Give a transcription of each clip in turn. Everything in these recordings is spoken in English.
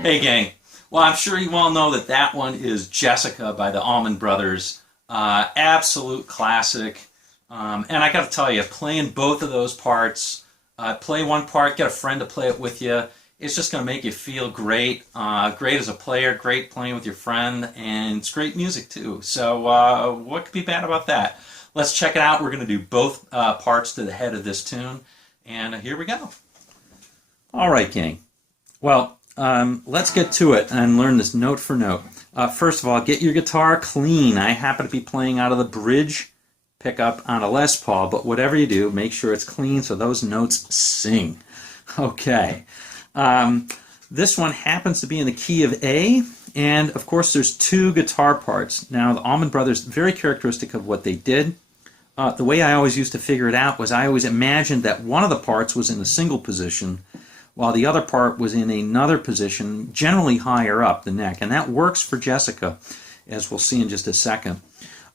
Hey gang, well I'm sure you all know that that one is Jessica by the Allman Brothers. Absolute classic. And I got to tell you, playing both of those parts, play one part, get a friend to play it with you, it's just going to make you feel great. Great as a player, great playing with your friend, and it's great music too. So what could be bad about that? Let's check it out. We're going to do both parts to the head of this tune, and here we go. All right, gang. Well, let's get to it and learn this note for note. First of all, get your guitar clean. I happen to be playing out of the bridge pickup on a Les Paul, but whatever you do, make sure it's clean so those notes sing. Okay. This one happens to be in the key of A, and of course there's two guitar parts. Now the Allman Brothers, very characteristic of what they did. The way I always used to figure it out was I always imagined that one of the parts was in a single position while the other part was in another position, generally higher up the neck. And that works for Jessica, as we'll see in just a second.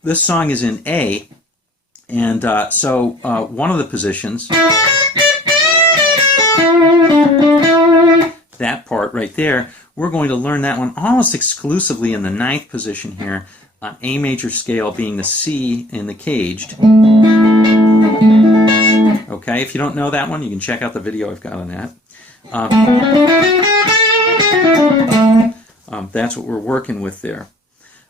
This song is in A, and so one of the positions, that part right there, we're going to learn that one almost exclusively in the ninth position here, on A major scale being the C in the caged. Okay, if you don't know that one, you can check out the video I've got on that. That's what we're working with there.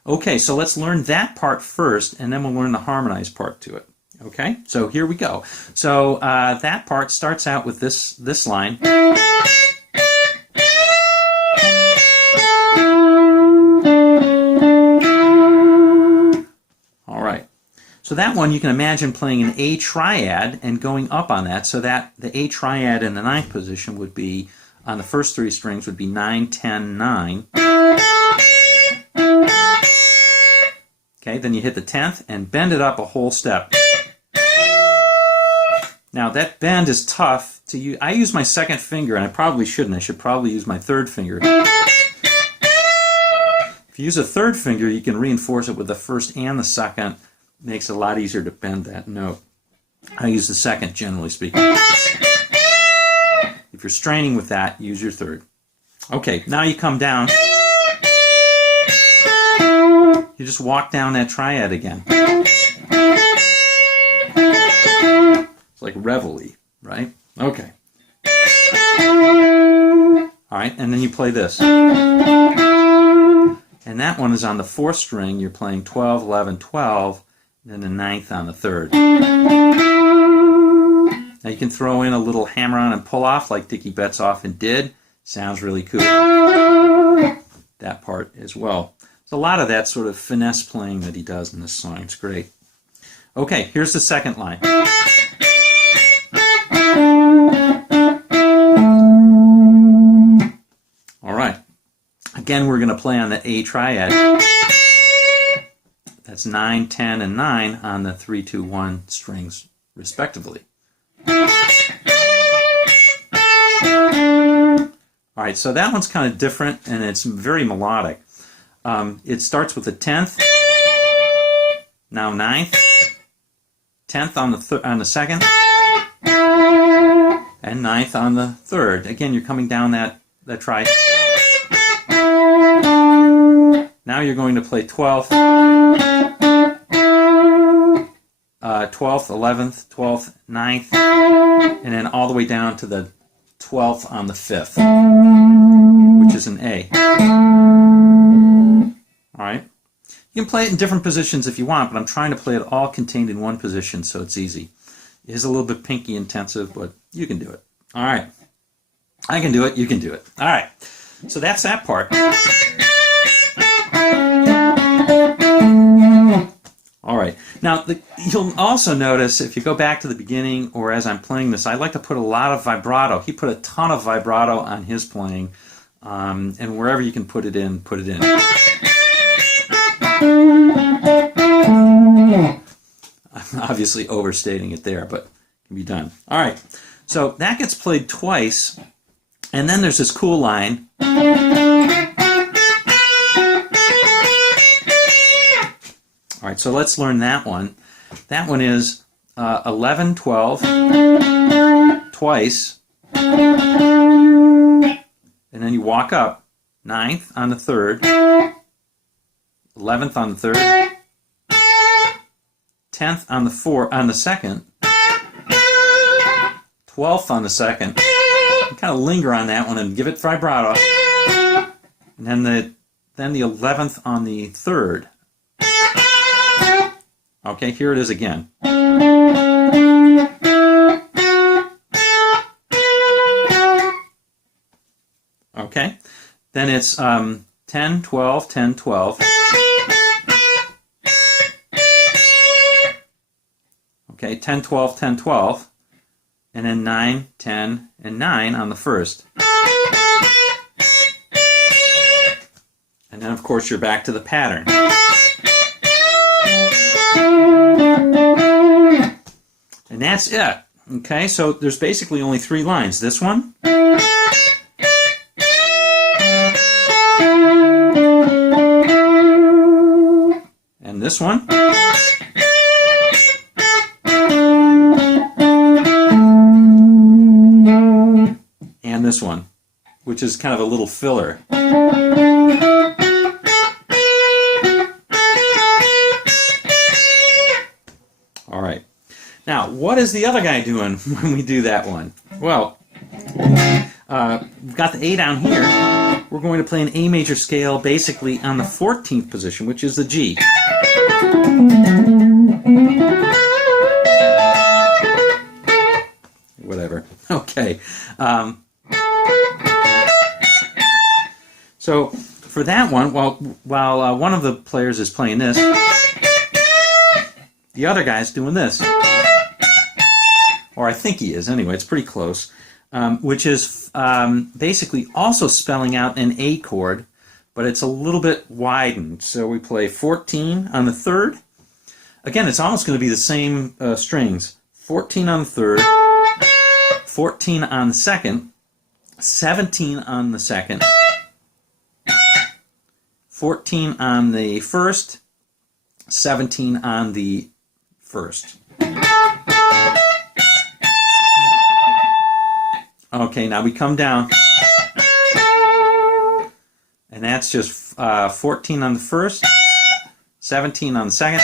Okay, so let's learn that part first, and then we'll learn the harmonized part to it. Okay, so here we go. So that part starts out with this line. All right. So that one you can imagine playing an A triad and going up on that, so that the A triad in the ninth position would be, on the first three strings, would be 9, 10, 9. Okay, then you hit the 10th and bend it up a whole step. Now that bend is tough to use. I use my second finger, and I probably shouldn't. I should probably use my third finger. If you use a third finger, you can reinforce it with the first and the second. Makes it a lot easier to bend that note. I use the second, generally speaking. If you're straining with that, use your third. Okay, now you come down. You just walk down that triad again. It's like reveille, right? Okay. All right, and then you play this. And that one is on the fourth string. You're playing 12, 11, 12. Then the ninth on the third. Now you can throw in a little hammer-on and pull-off like Dickey Betts often did. Sounds really cool. That part as well. There's a lot of that sort of finesse playing that he does in this song. It's great. Okay, here's the second line. All right. Again, we're going to play on the A triad. That's 9, 10, and 9 on the 3, 2, 1 strings, respectively. All right, so that one's kind of different, and it's very melodic. It starts with the 10th, now 9th, 10th on the second, and 9th on the third. Again, you're coming down that tri. Now you're going to play 12th, 12th, 11th, 12th, 9th, and then all the way down to the 12th on the 5th, which is an A. All right. You can play it in different positions if you want, but I'm trying to play it all contained in one position so it's easy. It is a little bit pinky intensive, but you can do it. All right. I can do it. You can do it. All right. So that's that part. All right. Now, you'll also notice if you go back to the beginning or as I'm playing this, I like to put a lot of vibrato. He put a ton of vibrato on his playing, and wherever you can put it in, put it in. I'm obviously overstating it there, but it can be done. All right. So that gets played twice, and then there's this cool line. All right, so let's learn that one. That one is 11, 12, twice, and then you walk up, 9th on the 3rd, 11th on the 3rd, 10th on the 2nd, 12th on the 2nd. You kind of linger on that one and give it vibrato, and then the 11th on the 3rd. Okay, here it is again. Okay, then it's 10, 12, 10, 12. Okay, 10, 12, 10, 12. And then 9, 10, and 9 on the 1st. And then, of course, you're back to the pattern. And that's it. Okay, so there's basically only 3 lines. This one, and this one, and this one, which is kind of a little filler. All right. Now, what is the other guy doing when we do that one? Well, we've got the A down here. We're going to play an A major scale basically on the 14th position, which is the G. Whatever. Okay. So, for that one, while one of the players is playing this, the other guy's doing this. Or I think he is, anyway, it's pretty close, which is basically also spelling out an A chord, but it's a little bit widened. So we play 14 on the 3rd. Again, it's almost going to be the same strings. 14 on the 3rd, 14 on the 2nd, 17 on the 2nd, 14 on the 1st, 17 on the 1st. Okay, now we come down, and that's just 14 on the 1st, 17 on the 2nd,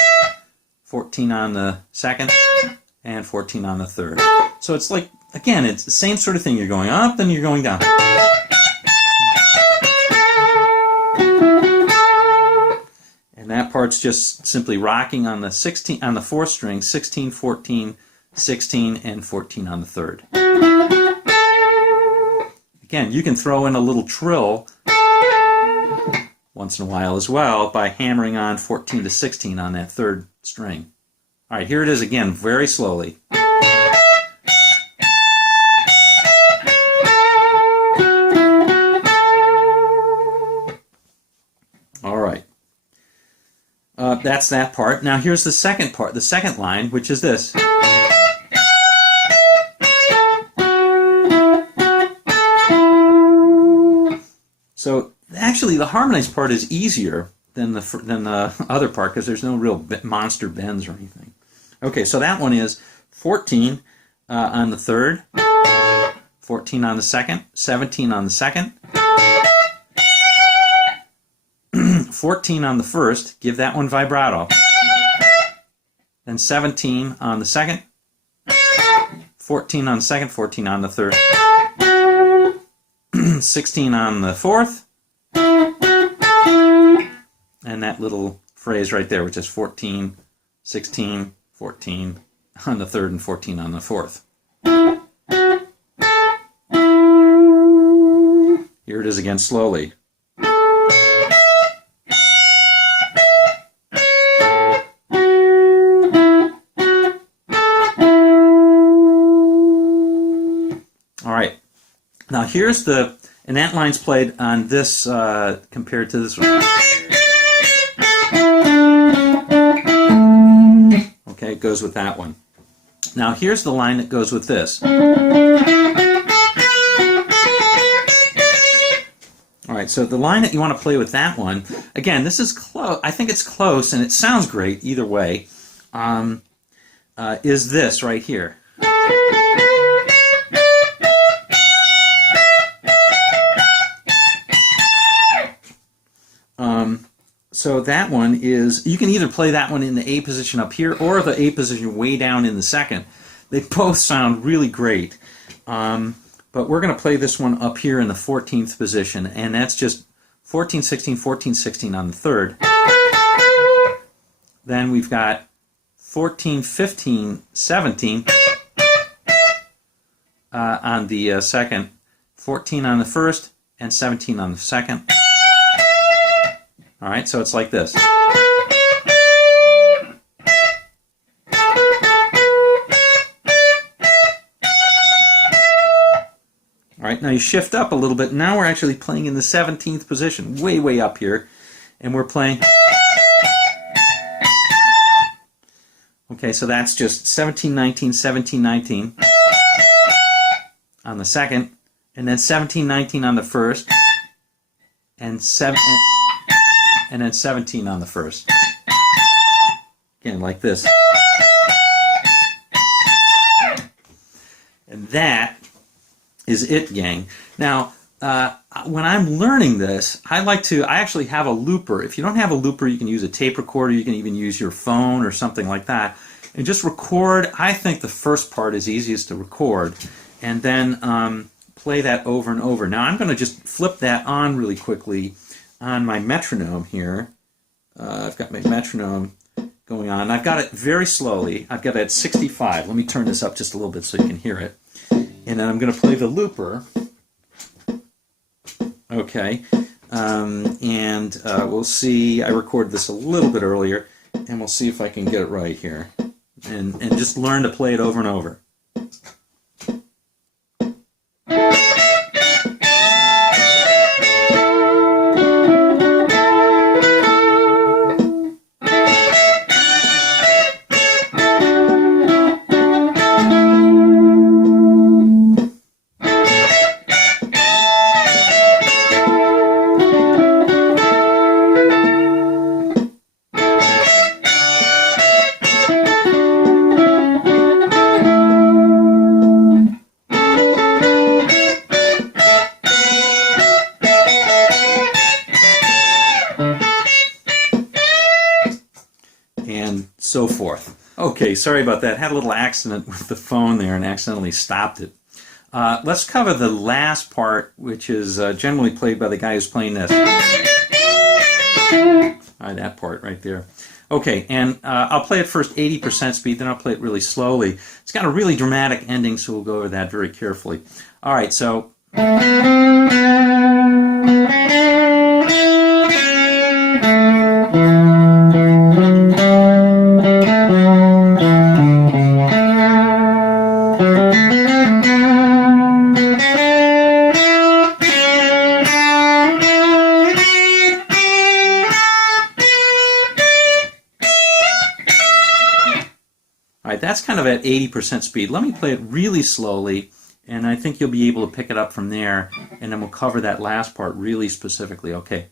14 on the 2nd, and 14 on the 3rd. So it's like, again, it's the same sort of thing. You're going up, then you're going down. And that part's just simply rocking on the 4th string, 16, 14, 16, and 14 on the 3rd. Again, you can throw in a little trill once in a while as well by hammering on 14 to 16 on that 3rd string. All right, here it is again, very slowly. All right. That's that part. Now here's the second part, the second line, which is this. So actually, the harmonized part is easier than the other part because there's no real monster bends or anything. Okay, so that one is 14 on the third, 14 on the second, 17 on the second, 14 on the first, give that one vibrato, then 17 on the second, 14 on the second, 14 on the third, 16 on the fourth, and that little phrase right there, which is 14, 16, 14 on the third, and 14 on the fourth. Here it is again slowly. All right. Now here's the, and that line's played on this compared to this one. Okay, it goes with that one. Now here's the line that goes with this. All right, so the line that you want to play with that one, again, this is close. I think it's close, and it sounds great either way. Is this right here? So that one is, you can either play that one in the A position up here or the A position way down in the second. They both sound really great. But we're going to play this one up here in the 14th position, and that's just 14, 16, 14, 16 on the third. Then we've got 14, 15, 17 on the second, 14 on the first, and 17 on the second. All right, so it's like this. All right, now you shift up a little bit. Now we're actually playing in the 17th position, way, way up here. And we're playing... Okay, so that's just 17, 19, 17, 19 on the second, and then 17, 19 on the first, and then 17 on the first. Again, like this. And that is it, gang. Now, when I'm learning this, I actually have a looper. If you don't have a looper, you can use a tape recorder. You can even use your phone or something like that. And just record. I think the first part is easiest to record. And then play that over and over. Now, I'm going to just flip that on really quickly on my metronome here. I've got my metronome going on. I've got it very slowly. I've got it at 65. Let me turn this up just a little bit so you can hear it. And then I'm going to play the looper. Okay. And we'll see. I recorded this a little bit earlier, and we'll see if I can get it right here. And just learn to play it over and over. So forth. Okay, sorry about that. Had a little accident with the phone there and accidentally stopped it. Let's cover the last part, which is generally played by the guy who's playing this. That part right there. Okay, and I'll play it first 80% speed, then I'll play it really slowly. It's got a really dramatic ending, so we'll go over that very carefully. All right, so... That's kind of at 80% speed. Let me play it really slowly, and I think you'll be able to pick it up from there, and then we'll cover that last part really specifically. Okay.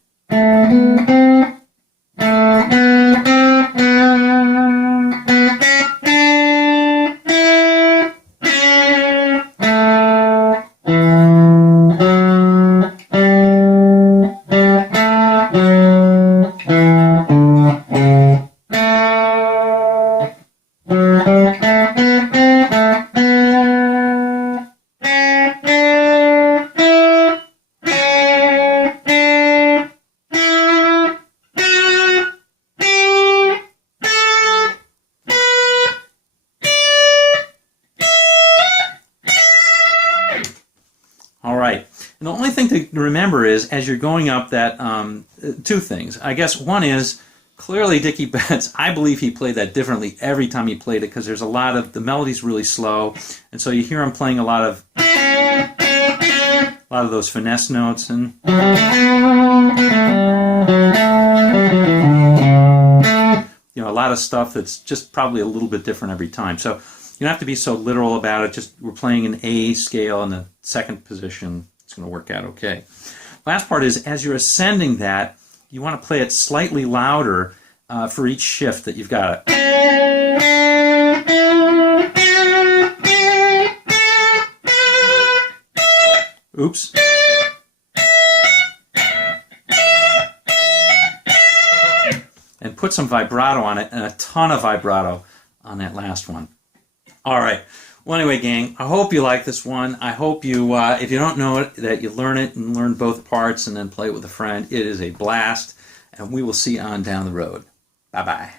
And the only thing to remember is, as you're going up that, two things. I guess one is, clearly Dickey Betts, I believe he played that differently every time he played it, because there's a lot of, the melody's really slow, and so you hear him playing a lot of those finesse notes, and you know, a lot of stuff that's just probably a little bit different every time. So you don't have to be so literal about it. Just, we're playing an A scale in the second position. It's going to work out okay. Last part is, as you're ascending that, you want to play it slightly louder for each shift that you've got it. Oops. And put some vibrato on it, and a ton of vibrato on that last one. All right. Well, anyway, gang, I hope you like this one. I hope you, if you don't know it, that you learn it and learn both parts and then play it with a friend. It is a blast, and we will see you on down the road. Bye-bye.